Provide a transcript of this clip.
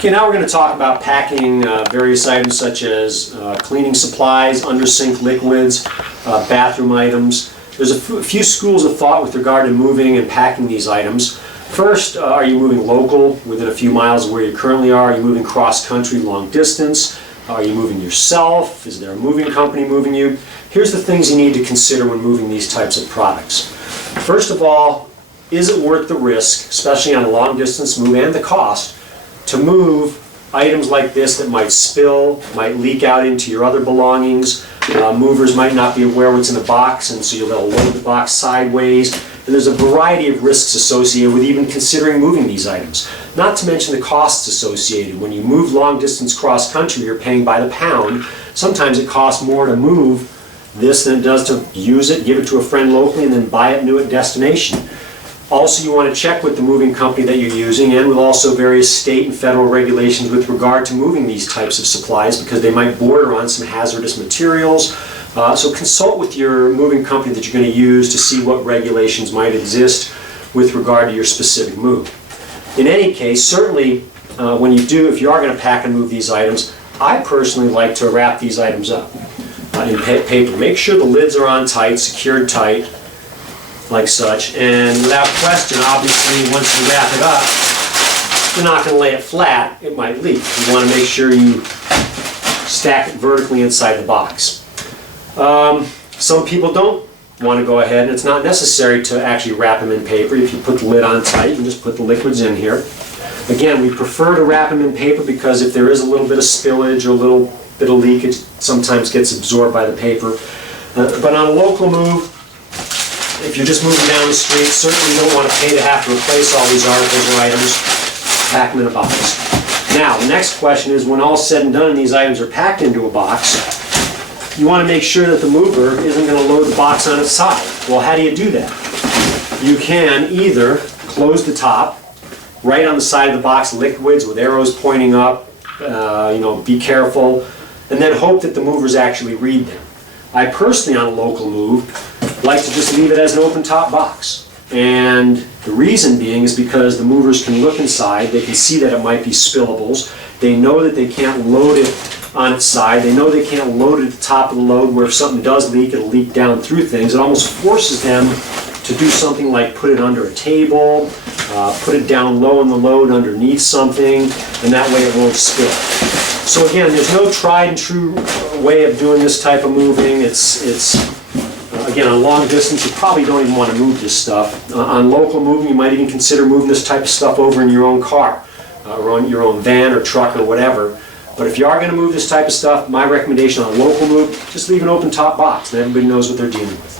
Okay, now we're going to talk about packing various items such as cleaning supplies, under sink liquids, bathroom items. There's a few schools of thought with regard to moving and packing these items. First, are you moving local, within a few miles of where you currently are? Are you moving cross-country, long distance? Are you moving yourself? Is there a moving company moving you? Here's the things you need to consider when moving these types of products. First of all, is it worth the risk, especially on a long distance move and the cost, to move items like this that might spill, might leak out into your other belongings? Movers might not be aware what's in the box, and so you'll load the box sideways. And there's a variety of risks associated with even considering moving these items. Not to mention the costs associated. When you move long distance cross country, you're paying by the pound. Sometimes it costs more to move this than it does to use it, give it to a friend locally, and then buy it new at destination. Also, you want to check with the moving company that you're using and with also various state and federal regulations with regard to moving these types of supplies, because they might border on some hazardous materials. So consult with your moving company that you're going to use to see what regulations might exist with regard to your specific move. In any case, certainly if you are going to pack and move these items, I personally like to wrap these items up in paper. Make sure the lids are on tight, secured tight, like such, and without question, obviously, once you wrap it up, you're not going to lay it flat, it might leak. You want to make sure you stack it vertically inside the box. Some people don't want to go ahead, and it's not necessary to actually wrap them in paper. If you put the lid on tight, you can just put the liquids in here. Again, we prefer to wrap them in paper because if there is a little bit of spillage or a little bit of leak, it sometimes gets absorbed by the paper. But on a local move, if you're just moving down the street, certainly you don't want to pay to have to replace all these articles or items. Pack them in a box. Now, the next question is, when all said and done and these items are packed into a box, you want to make sure that the mover isn't going to load the box on its side. Well, how do you do that? You can either close the top, right on the side of the box, liquids with arrows pointing up, be careful, and then hope that the movers actually read them. I personally, on a local move, like to just leave it as an open top box. And the reason being is because the movers can look inside, they can see that it might be spillables, they know that they can't load it on its side, they know they can't load it at the top of the load where if something does leak, it'll leak down through things. It almost forces them to do something like put it under a table, put it down low in the load underneath something, and that way it won't spill. So again, there's no tried and true way of doing this type of moving. Again, on long distance, you probably don't even want to move this stuff. On local moving, you might even consider moving this type of stuff over in your own car, or on your own van or truck or whatever. But if you are going to move this type of stuff, my recommendation on a local move, just leave an open top box and everybody knows what they're dealing with.